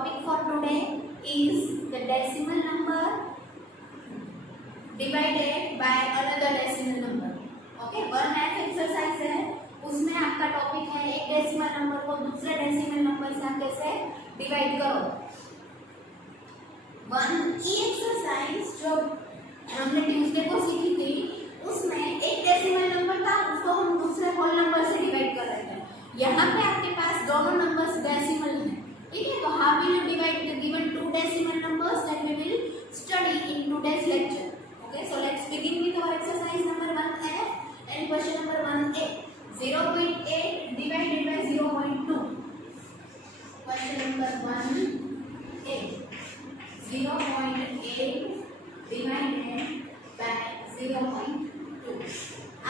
topic for today is the decimal number divided by another decimal number. Okay, one app exercise है, उसमें आपका टॉपिक है एक decimal number को दूसरे डेसिमल नंबर से आप कैसे डिवाइड करो। वन ई एक्सरसाइज जो हमने ट्यूसडे को सीखी थी, उसमें एक डेसिमल नंबर था, उसको हम दूसरे होल नंबर से डिवाइड कर रहे थे। यहाँ पे आपके पास दोनों नंबर्स डेसिमल हैं, ठीक है। तो how will you divide the given two decimal numbers that we will study in today's lecture. Okay, so let's begin with our exercise number 1F and question number 1A. 0.8 divided by 0.2. Question number 1A. 0.8 divided by 0.2.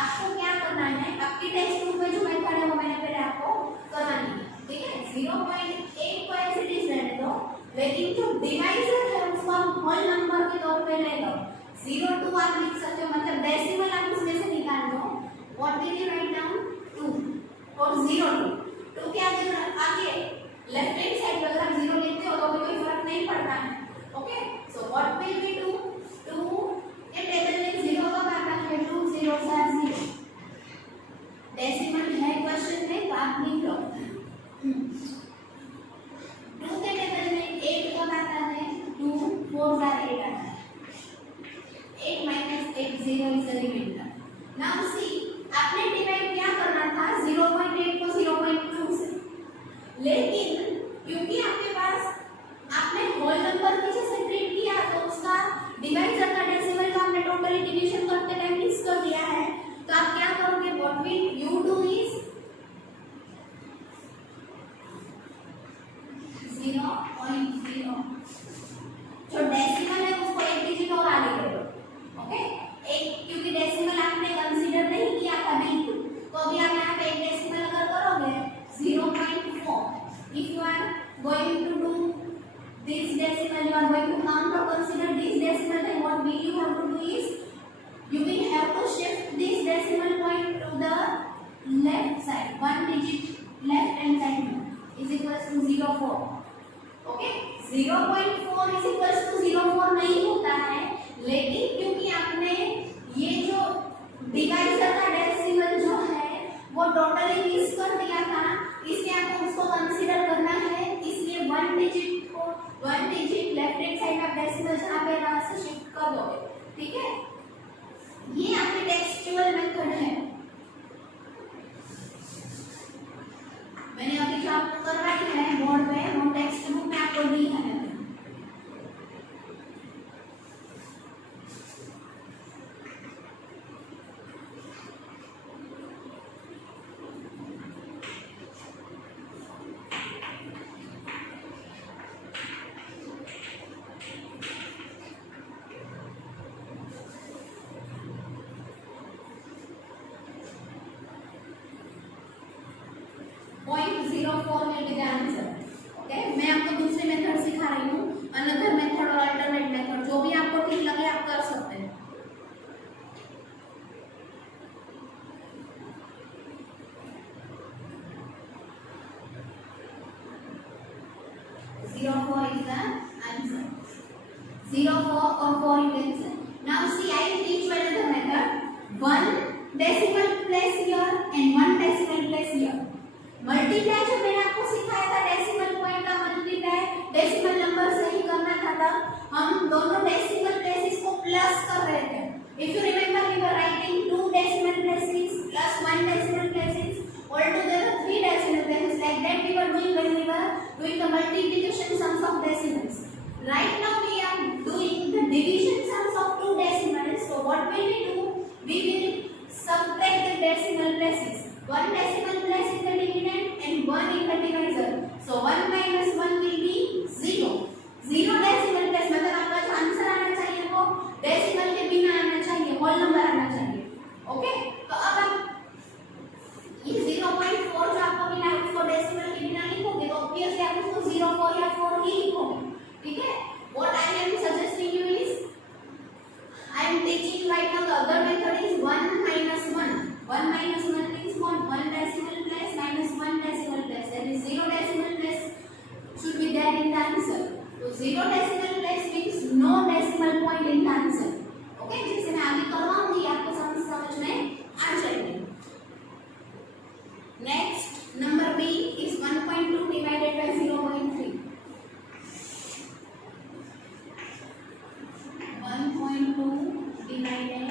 आपको क्या करना है, आपकी text book में जो मेथड है वो मैंने पहले आपको करवानी है, ठीक है। 0.8 को ऐसे डिस रहने दो, लेकिन जो डिवाइजर है उसको हम होल नंबर के तौर पे ले लो। 0 2 आप लिख सकते हो, मतलब डेसिमल आप उसमें से निकाल लो। What will you write down 2 और 0 2 क्या आगे लेफ्ट हैंड साइड पर अगर आप 0 लिखते हो तो भी कोई फर्क नहीं पड़ता है। Okay, so what will we do 2 के टेबल में 0 का आता है 2 0 7 0 डेसिमल है क्वेश्चन में, तो आप लिख लो 2 के टेबल में 8 का आता है 2 4 8 आता है 8 minus 8 0 is the remainder. Now see, आपने डिवाइड क्या करना था 0.8 को 0.2 से, लेकिन क्योंकि आपके पास आपने होल नंबर पीछे से ट्रीट किया तो उसका डिवाइजर का डेसिमल का हमने टोटली डिवीजन करते टाइम मिक्स कर दिया है। तो आप क्या करोगे, what will you do is 0.0 जो डेसिमल है उसको एक डिजिट और आगे कर दो। ओके, एक क्योंकि डेसिमल आपने कंसीडर नहीं किया था बिल्कुल, तो अभी आप यहाँ पे एक डेसिमल अगर करोगे 0.4, if you are going to do this decimal, you are going to count or consider this decimal, then what will you have to do is you will have to shift this decimal point to the left side, one digit left hand side is equals to 0.4. ओके, 0.4 is equals to 0.4 नहीं होता है, लेकिन क्योंकि आपने ये जो डिवाइजर का डेसिमल जो है वो टोटली मिस कर दिया था, इसलिए आपको उसको कंसीडर करना है। इसलिए one digit left hand side आप डेसिमल जहाँ पे वहां से शिफ्ट कर दोगे, ठीक है। ये आपकी टेक्सचुअल मेथड है, मैंने अभी जो आपको करवाई है बोर्ड पे, वो टेक्स्ट बुक में आपको दी है। 0.04 will be the answer. Okay, मैं आपको दूसरी मेथड सिखा रही हूँ, अनदर मेथड और अल्टरनेट मेथड, जो भी आपको ठीक लगे आप कर सकते हैं। Is the answer. 0.4 or 4 you can say. Now see, I will teach you another method. 1 decimal place here and 1 decimal place here. Multiply जो मैंने आपको सिखाया था डेसिमल पॉइंट का मल्टीप्लाई डेसिमल नंबर से ही करना था, तब हम दोनों डेसिमल प्लेसेस को प्लस कर रहे थे। If you remember we were writing 2 decimal places plus 1 decimal places all together 3 decimal places, like that we were doing when we were doing the multiplication sums of decimals. Right now we are doing the division sums of 2 decimals. So what will we do, we will subtract the decimal places. 1 decimal place in the dividend and 1 in the divisor. So 1 minus 1 will be 0. 0 decimal place मतलब आपका जो आंसर आना चाहिए वो डेसिमल के बिना आना चाहिए, होल नंबर आना चाहिए। ओके, तो अब आप ये 0.4 जो आपको मिला है उसको डेसिमल के बिना लिखोगे तो ऑब्वियसली आप उसको 0.4 या 4 ही लिखोगे, ठीक है। What I am suggesting you is I am teaching right now the other method is 1 minus 1. 1 minus 1 means 1 decimal place minus 1 decimal place, that is 0 decimal zero decimal place means no decimal point in the answer. Okay, जैसे मैं आगे करवाऊंगी आपको समझ में आ जाएगी। Next number B is 1.2 divided by 0.3। 1.2 divided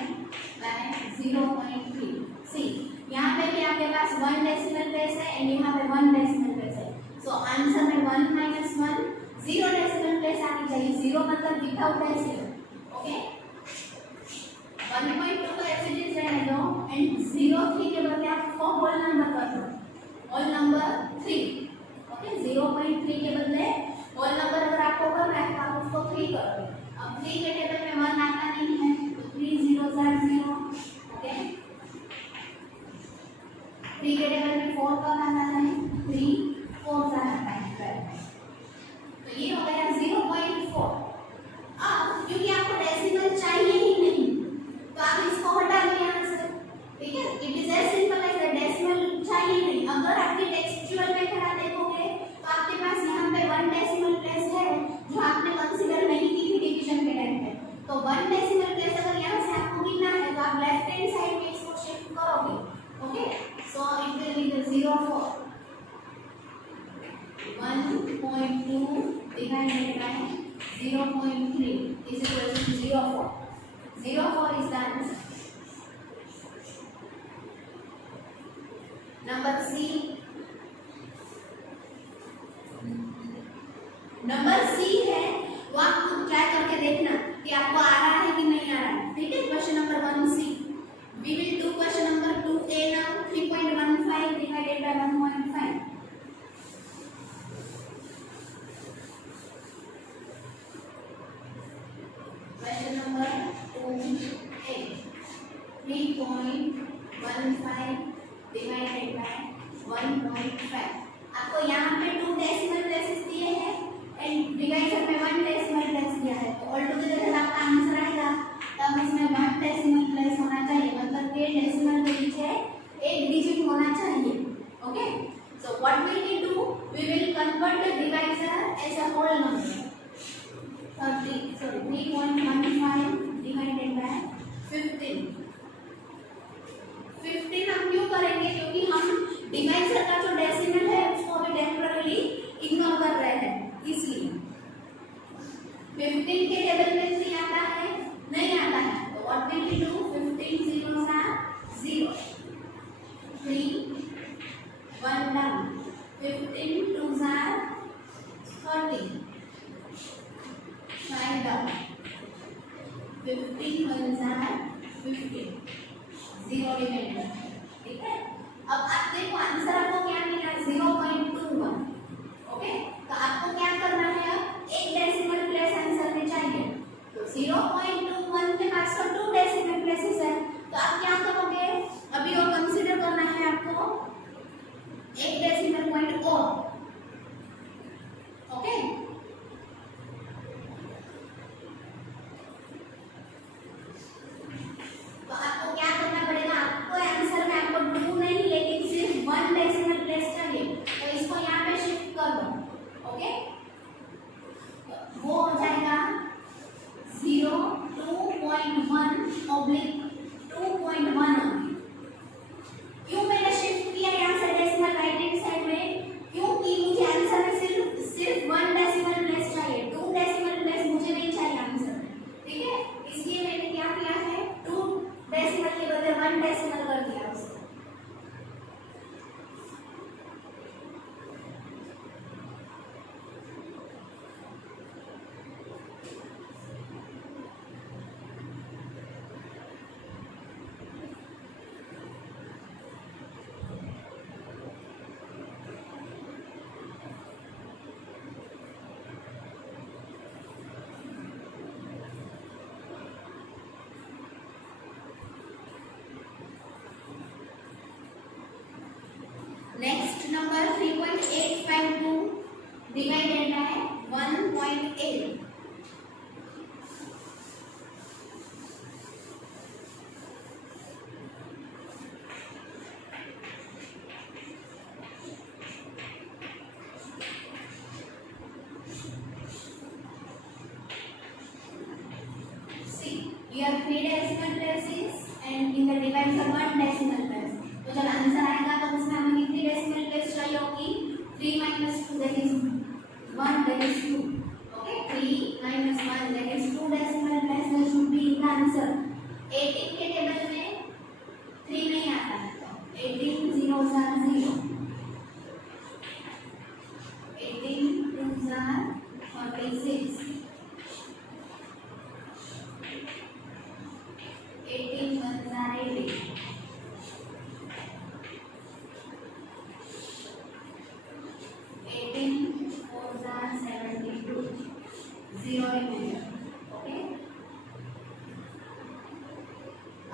by 0.3। See यहाँ पे भी आपके पास 1 डेसिमल प्लेस है एंड यहाँ पे 1 डेसिमल प्लेस है। सो आंसर में 1 माइनस 1 0 डेसिमल प्लेस आनी चाहिए। 0 मतलब विदाउट डेसिमल। ओके, 1.2 को ऐसे ही रहने दो एंड 0.3 के बदले आप होल नंबर कर दो, होल नंबर 3। ओके, 0.3 के बदले होल नंबर अगर आपको करना है तो आप उसको 3 करोगे। अब 3 के टेबल में 1 आता नहीं है तो 3 0 आर 0। ओके, 3 के टेबल में 4 कब आता है? 3 4 आता है। तो ये हो गया 0.4। अब क्योंकि आपको डेसिमल चाहिए ही नहीं तो आप इसको हटा दें यहाँ से। ठीक है, it is as simple as that, decimal चाहिए नहीं। अगर आपके टेक्सचुअल में खड़ा देखोगे तो आपके पास यहाँ पे 1 डेसिमल प्लेस है जो आपने कंसीडर नहीं की थी डिवीजन के टाइम पे। तो 1 डेसिमल प्लेस अगर यहाँ से आपको गिनना है तो आप लेफ्ट हैंड साइड में इसको शिफ्ट करोगे। Okay, so it will be the 0.4। 1.2 divided by 0.3 is equal to 0.4. 0.4 is the answer. Number C. Number C है वो आप ट्राई करके देखना कि आपको आ रहा है कि नहीं आ रहा है। ठीक है, question number 1C। We will do question number 2A now. 3.15 divided by 1.5. Question number 2A, 3.15 divided by 1.5। आपको यहाँ पे 2 डेसिमल प्लेसेस दिए हैं एंड डिवाइजर में 1 डेसिमल प्लेस दिया है। तो ऑल टुगेदर आपका आंसर आएगा तब इसमें 1 डेसिमल प्लेस होना चाहिए, मतलब के डेसिमल के पीछे एक डिजिट होना चाहिए। Okay, so what will we do? We will convert the divisor as a whole number. 3.15 divided by 15। 15 हम क्यों करेंगे? क्योंकि हम डिवाइजर का जो डेसिमल है उसको अभी टेम्पररीली इग्नोर कर रहे हैं, इसलिए 15 के टेबल में 3 आता है नहीं आता है। तो what will we do? 15 zeros are 0, 3 1 down, 15 twos are 30, 5 down, 15 ones are 15, 0 रिमाइंडर। ठीक है, अब आप देखो आंसर आपको क्या मिला? 0.21। ओके, तो आपको क्या करना है? अब एक डेसिमल प्लेस आंसर में चाहिए। तो 0.21 के पास तो 2 डेसिमल प्लेसेस है, तो आप क्या करोगे? अभी और कंसीडर करना है आपको एक डेसिमल पॉइंट और। ओके, तो आपको क्या करना पड़ेगा? आपको आंसर में आपको 2 नहीं लेकिन सिर्फ 1 डेसिमल प्लेस चाहिए, तो इसको यहाँ पे शिफ्ट कर दो। ओके, वो हो जाएगा 0 2.1 2.1। क्यों मैंने शिफ्ट किया यहाँ से डेसिमल राइट हैंड साइड में? क्योंकि मुझे आंसर में सिर्फ 1 डेसिमल प्लेस चाहिए, 2 डेसिमल प्लेस मुझे नहीं चाहिए आंसर में। ठीक है, इसलिए मैंने क्या किया है? 2 डेसिमल के बदले 1 डेसिमल कर दिया उसको। Next number 3.852 divided by 1.8। here 3 decimal places and in the divisor 1 decimal place. तो जब आंसर आएगा तो उसमें हमें कितनी डेसिमल प्लेस चाहिए होगी? 3 minus 2 that is 1 that is 2. Okay, 3 minus 1 that is 2 decimal place that should be in the answer. 18 के टेबल में 3 नहीं आता है तो 18 zeros are 0. 18 twos are 46. 18 ones are 80. 18 fours are 72. 0 remainder. Okay.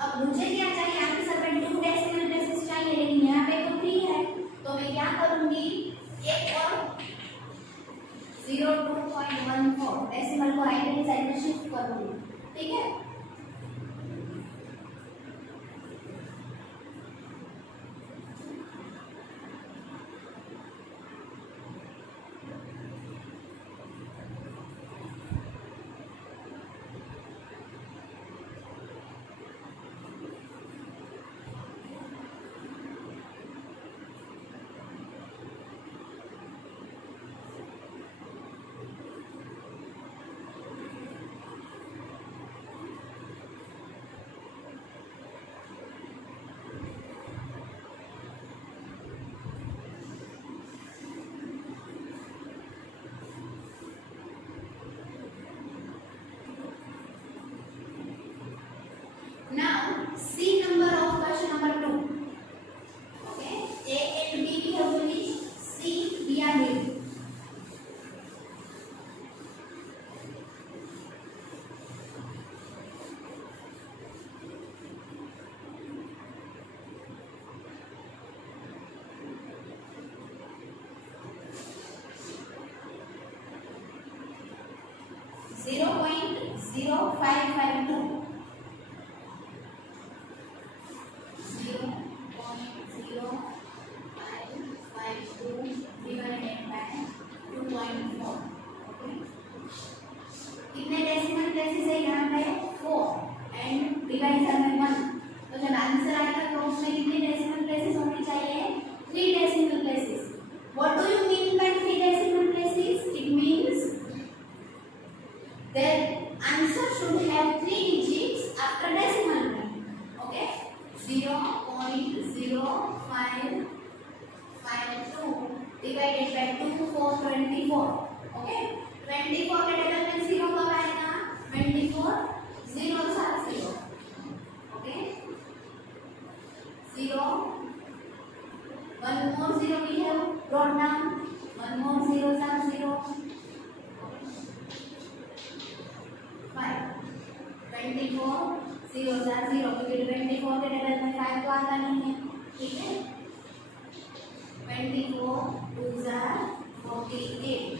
अब मुझे क्या चाहिए? आपके सब में 2 डेसिमल प्लेसेस चाहिए, लेकिन यहाँ पे तो 3 है, तो मैं क्या करूँगी? एक और 02.14 डेसिमल को राइट हैंड साइड में शिफ्ट करूँगी. ठीक है? Now, see number of question number 2. Okay, A and B we have finished. C, B are ready. Zero point 0552. 0.0552 divided by 2.4. कितने डेसिमल प्लेसेस है यहाँ पे? 4 एंड डिवाइजर में 1. तो जब आंसर आएगा तो उसमें कितने डेसिमल प्लेसेस होने चाहिए? 3 decimal places. What do you mean by 3 decimal places? It means that answer should have 3 digits after decimal point. Okay, 0.0552 divided by 2 4 24. Okay, 24 के टेबल में 0 कब आएगा? 24 zeros are 0. Okay, 0 one more 0 we have brought down. One more zeros are 0. 5 24 zeros are 0 क्योंकि 24 के टेबल में 5 तो आता नहीं है. ठीक है, 24 twos are 48.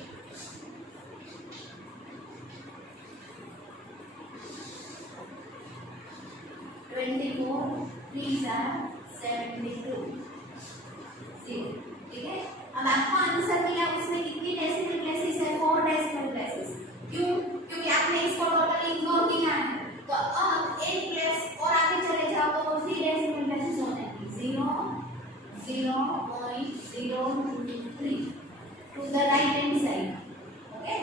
24 threes are 72. ठीक है, अब आपको आंसर मिला. उसमें कितनी डेसिमल प्लेसेस है? 4 डेसिमल प्लेसेस. क्यों? क्योंकि आपने इसको टोटली इग्नोर किया है. तो अब एक प्लेस और आगे चले जाओ तो 3 डेसिमल प्लेसेस हो जाएंगे. 0.023 to the right hand side. Okay,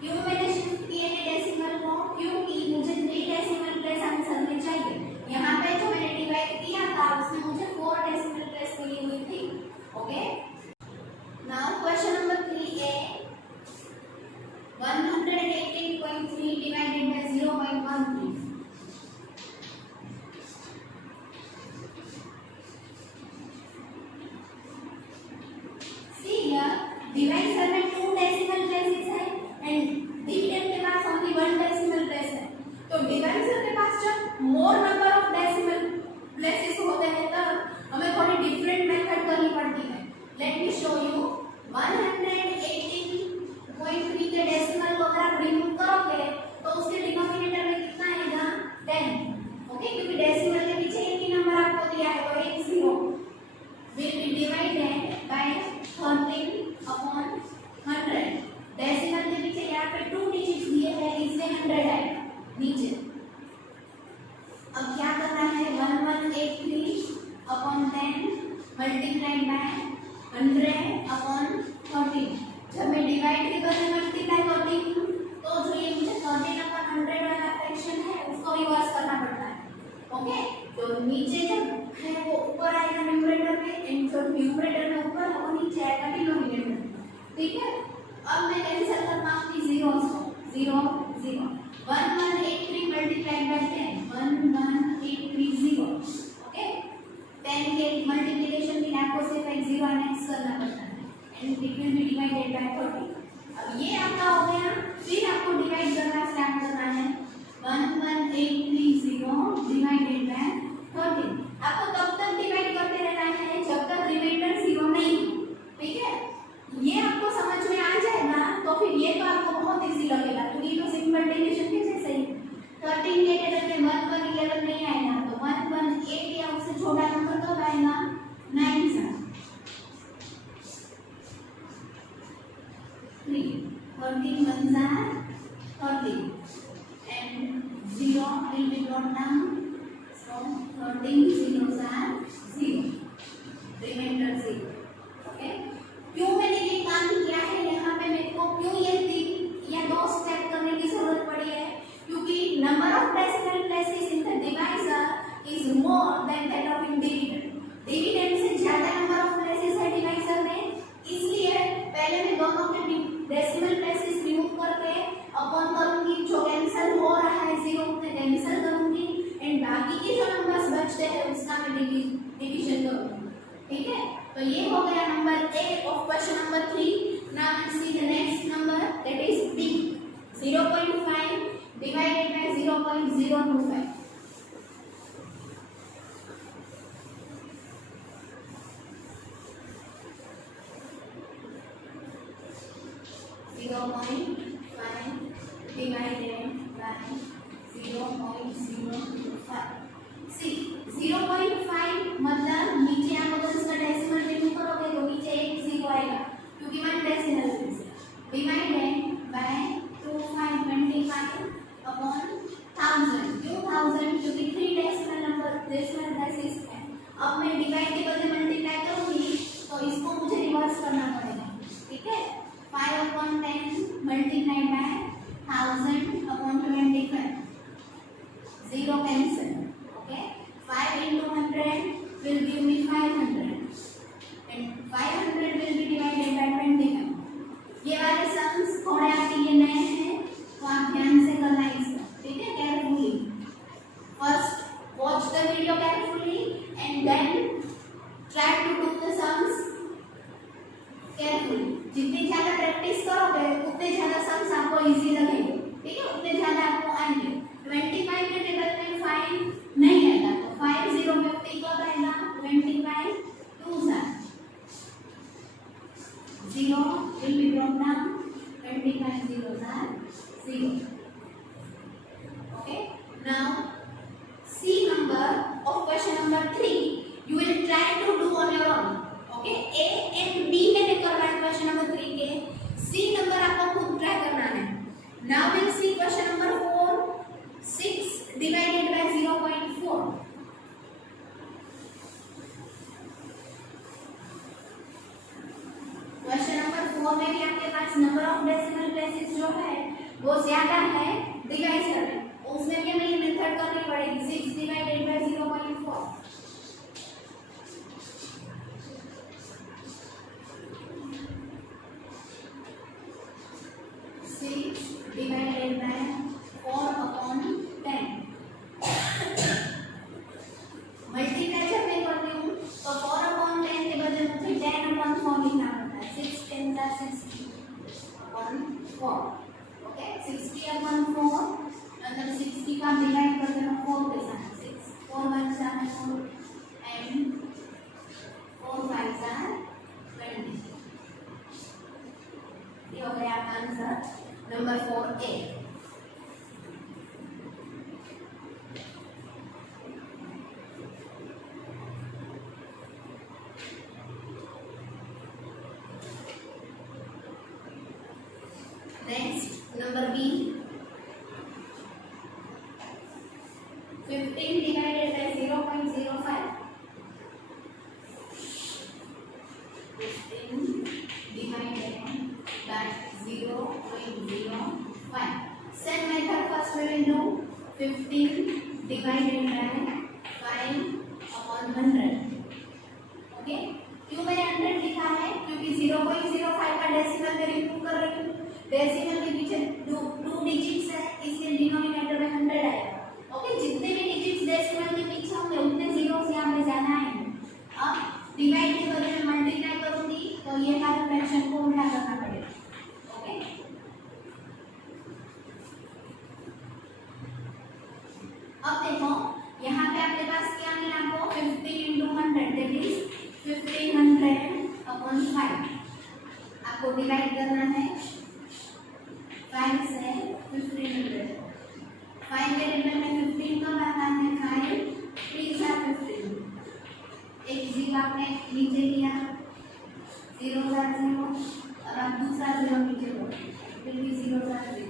क्यों मैंने शिफ्ट किए हैं डेसिमल को? क्योंकि मुझे 3 डेसिमल प्लेस आंसर में चाहिए. यहाँ पे जो मैंने डिवाइड किया था उसमें मुझे 4 डेसिमल प्लेस मिली हुई थी. Okay, now question number 3a, 118.3 divided by 0.13. See here, divisor में 2 decimal places है and dividend के पास only 1 decimal place है. तो divisor के पास जब more number of decimal places होते हैं तब हमें थोड़ी different method करनी पड़ती है. Let me show you. 118.3 के डेसिमल को अगर आप रिमूव करोगे तो उसके डिनोमिनेटर में कितना आएगा? 10. ओके, क्योंकि डेसिमल के पीछे एक ही नंबर आपको दिया है तो एक 0 will be divided by 13/100. डेसिमल के पीछे मल्टीप्लाइड बाय 100/13। जब मैं डिवाइड के बदले मल्टीप्लाई करती हूँ तो जो ये मुझे 13/100 वाला फ्रैक्शन है उसको रिवर्स करना पड़ता है। ओके, तो नीचे जब है वो ऊपर आएगा न्यूमरेटर में, एंड जो न्यूमरेटर में ऊपर है वो नीचे आएगा डिनोमिनेटर में। ठीक है, अब मैं कैंसिल कर पाऊंगी जीरोस को, 0 0 1183 मल्टीप्लाइड बाय 10 11830। ओके, 10 के मल्टीप्लिकेशन के लिए आपको सिर्फ एक 0 नेक्स्ट करना पड़ता है and it will be divided by 30। अब ये आपका हो गया, फिर आपको डिवाइड करना स्टार्ट करना है 11830 डिवाइडेड बाय 30। आपको तब तक डिवाइड करते रहना है जब तक रिमाइंडर 0 नहीं हो। ठीक है, ये आपको समझ में आ जाएगा तो फिर ये तो आपको बहुत इजी लगेगा क्योंकि तो सिंपल डिवीजन के जैसे ही 13 के टेबल में 1111 नहीं आएगा तो 118 या उससे छोटा नंबर कब आएगा 9 से 3 13 1 30 and 0 will be brought down, so 13 zeros are 0, remainder 0। ओके, क्यों मैंने ये काम किया है यहाँ पे, मेरे को क्यों ये 3 या 2 स्टेप करने की जरूरत पड़ी है, क्योंकि number of decimal places in the divisor is more than that of in dividend. Dividend से ज्यादा नंबर ऑफ प्लेसेस है डिवाइजर में, इसलिए पहले मैं दोनों के डेसिमल प्लेसेस रिमूव करके अपॉन करूंगी, जो कैंसिल हो रहा है 0 उतने कैंसिल करूंगी एंड बाकी के जो नंबर्स बचते हैं उसका मैं डिवीजन करूंगी। ठीक है, तो ये हो गया number A of question number 3। Now let's see the next number, that is B 0.5 divided by 0.025। See 0.5 मतलब नीचे आप अगर इसका डेसिमल रिमूव करोगे तो नीचे एक 0 आएगा क्योंकि 1 डेसिमल है। डिवाइडेड बाय 2525 अपॉन 1000। क्यों 1000? क्योंकि 3 डेसिमल नंबर डेसिमल प्लेसेस है। अब मैं डिवाइड के बदले मल्टीप्लाई करूंगी तो इसको मुझे रिवर्स करना पड़ेगा। ठीक है, 5/10 मल्टीप्लाइड बाय 1000/25, 0 कैंसिल। Okay, 5 into 100 will give me 500 and 500 will be divided by 25। ये वाले सम्स थोड़े आपके लिए नए हैं तो आप ध्यान से करना इसका। ठीक है, carefully first watch the video carefully and then try to do the sums carefully. जितनी ज्यादा प्रैक्टिस करोगे उतने ज्यादा सम्स आपको इजी लगेंगे। ठीक है, उतने ज्यादा आपको आएंगे। 25 के टेबल में 5 नहीं आएगा तो 5 0 50 कब आएगा 25 2 0 will be brought down, 25 zeros are 0। Okay, now C number of question number 3 you will try to do on your own। Okay, A and B मैंने करवाया question number 3 के, C नंबर आपको खुद ट्राई करना है। Now we'll see question number 4, 6 divided by 0.4। Question number 4 में भी आपके पास नंबर ऑफ डेसिमल प्लेसेस जो है वो ज्यादा है डिवाइजर में, उसमें भी हमें ये मेथड करनी पड़ेगी 6 डिवाइडेड बाय 0.4। 6 divided by 4/10। मल्टीप्लाई जब मैं करती हूँ तो 4/10 के बदले मुझे 10/4 लिखना पड़ता है। 6 10 60/4। ओके, 60/4 मतलब 60 का डिवाइड करते हैं 4 के साथ। 6 4 1 4 एंड 4 5 20। ये हो गया आपका answer number 4A। Next, number B, 15 divided by 0.05। in dividend that 0.05. Same method first we will do 15 divided by 5 upon 100. ओके, क्यों मैंने 100 लिखा है? क्योंकि 0.05 का डेसिमल में रिमूव कर रही हूँ। डेसिमल के पीछे टू डिजिट्स है, इसलिए डिनोमिनेटर में 100 आएगा। ओके, जितने भी डिजिट्स डेसिमल के पीछे होंगे उतने जीरोस यहाँ पे जाना आएंगे। अब डिवाइड के बदले में मल्टीप्लाई करूंगी तो ये वाला फ्रैक्शन को उल्टा करना पड़ेगा। ओके, अब देखो यहाँ पे आपके पास क्या मिला आपको 15 into 100 दैट इज 1500 upon 5। आपको डिवाइड करना है 5 से 1500। 5 के टेबल में 15 कब आता है? 5 3 are 15। एक जीरो आपने नीचे लिया, 0 का 0, और आप दूसरा 0 नीचे लो, फिर भी 0 का 0।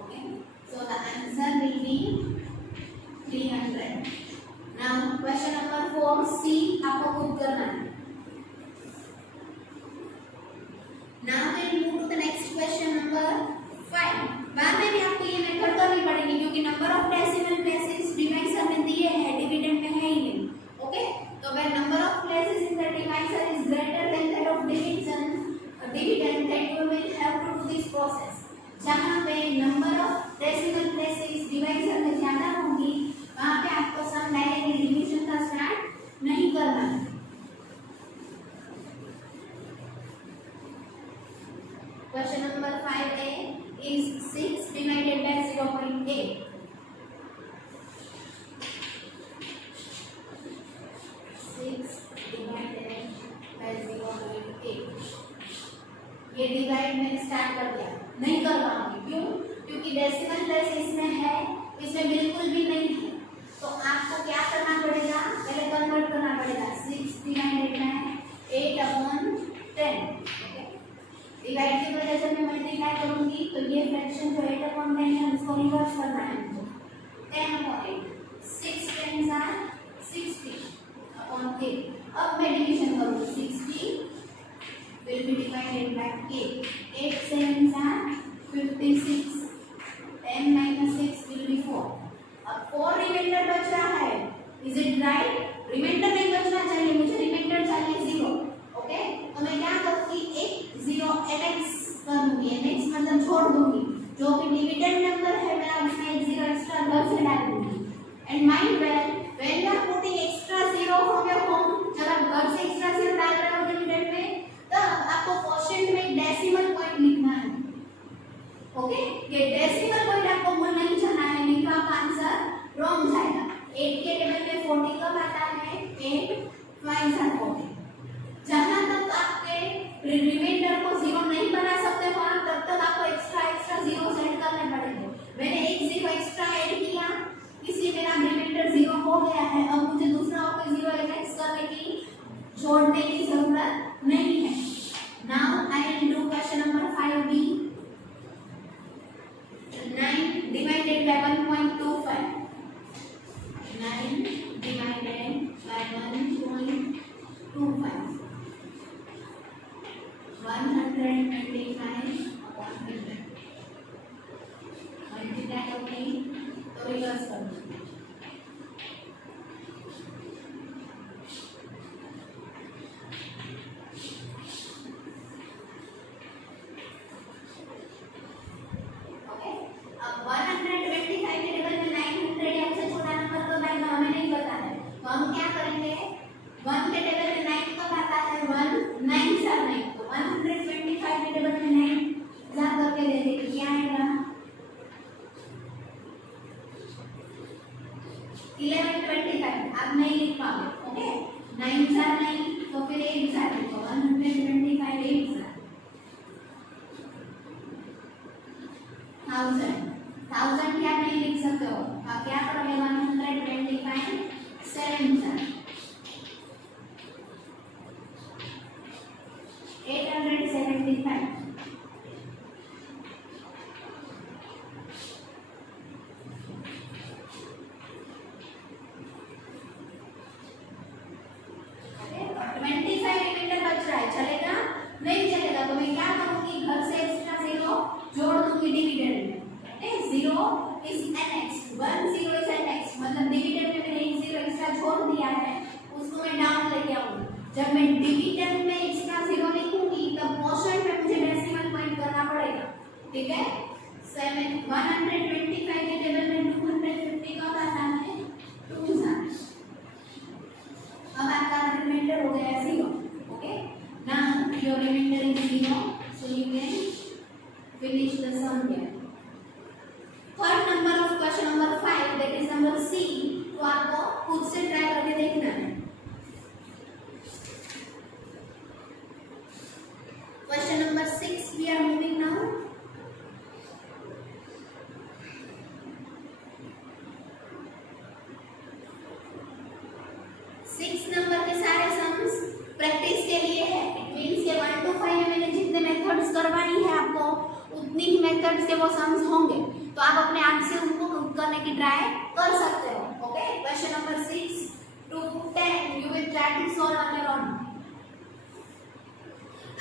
Okay, so the answer will be 300। Now question number 4 see आपको खुद करना है। Now we will move to the next question number 5। बाद में भी आपको ये मेथड करनी पड़ेगी क्योंकि number of decimal places divisor में दिए हैं, डिविडेंड में है ही नहीं। ओके, तो when number of places in the divisor is greater than that of dividend, then you will have to do this process। जहाँ पे number of decimal places divisor में ज्यादा होंगी वहाँ पे आपको सम डायरेक्टली डिवीजन का स्टार्ट नहीं करना है। Question number 5A is 6 divided by 0.8। 6 divided by 0.8। ये डिवाइड मैंने स्टार्ट कर दिया, नहीं कर पाऊंगी। क्यों? क्योंकि डेसिमल प्लेस इसमें है, इसमें बिल्कुल भी नहीं है। तो आपको क्या करना पड़ेगा? पहले कन्वर्ट करना पड़ेगा। 6 divided by 8 upon 10। डिवाइड की वजह से मैं मल्टीप्लाई करूंगी तो ये फ्रैक्शन जो 8 upon 10 है उसको रिवर्स करना है मुझे। 10 upon 8, 6 10s are 60 upon 8। अब मैं डिवीजन करूंगी। 60 will be divided by 8। 8 7s are 56। 10 minus 6 will be 4। अब 4 रिमाइंडर बच रहा है। Is it right? रिमाइंडर नहीं बचना चाहिए, मुझे रिमाइंडर चाहिए 0। ओके, तो मैं क्या करूंगी? एक 0 mx कर दूंगी। mx मतलब छोड़ दूंगी, जो भी डिविडेंड नंबर है मैं उसमें एक 0 एक्स्ट्रा घर से डाल दूंगी। And mind well, when you are putting extra 0 from your home, जब आप घर से एक्स्ट्रा 0 डाल रहे हो डिविडेंड में, तब आपको क्वेश्चन में डेसिमल पॉइंट लिखना है। ओके, ये डेसिमल पॉइंट आपको भूल नहीं जाना है, नहीं तो आपका आंसर रॉन्ग जाएगा। 8 के टेबल में 40 कब आता है? 8 5 are 40। जहां तक आपके रिमाइंडर को 0 नहीं बना सकते हो आप, तब तक आपको एक्स्ट्रा 0 ऐड करने पड़ेंगे। मैंने एक 0 एक्स्ट्रा ऐड किया, इसलिए मेरा रिमाइंडर 0 हो गया है। अब मुझे दूसरा कोई 0 एक्स करने की, जोड़ने की जरूरत नहीं है। Now I will do question number 5B। 9 divided by 1.25। 9 divided by 1.25। 125 upon 100। मल्टीप्लाई करूंगी तो रिवर्स करूंगी। ओके, अब 125 के टेबल में 900 या उससे छोटा नंबर कब आएगा हमें नहीं पता है, तो हम क्या करेंगे? 1 के टेबल में 9 कब आता है? 1 9 से 9, तो 125 के टेबल में 9 जा करके दे देंगे, क्या आएगा? 1125। आप नहीं लिख पाओगे। ओके, 9 से 9, तो फिर 8 से लिखो। 125 8 से 1000 क्या नहीं लिख सकते हो? आप क्या करोगे? 125 7 से 875। ओके, 25 रिमाइंडर जब मैं डिविजन में इसका 0 लिखूंगी तब क्वोशंट में मुझे डेसिमल पॉइंट करना पड़ेगा, ठीक है। 125 के टेबल में 250 का आसान है 2 अब आपका रिमाइंडर हो गया 0, okay. Now your reminder is 0, so you can finish the sum here. Third number of question number 5, that is number C, तो आपको खुद से ट्राई करके देखना है। Question number 6 we are moving now. 6 नंबर के सारे सम्स प्रैक्टिस के लिए है। इट मींस के 1 to 5 में मैंने जितने मेथड्स करवाई है आपको उतनी ही मेथड्स के वो सम्स होंगे, तो आप अपने आप से उनको करने की ट्राई कर सकते हो, ओके। क्वेश्चन नंबर 6 to 10 you will try to solve on your own.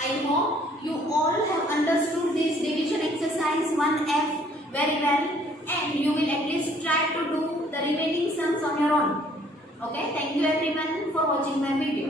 I hope you all have understood this division exercise 1F very well, and you will at least try to do the remaining sums on your own. Okay, thank you everyone for watching my video.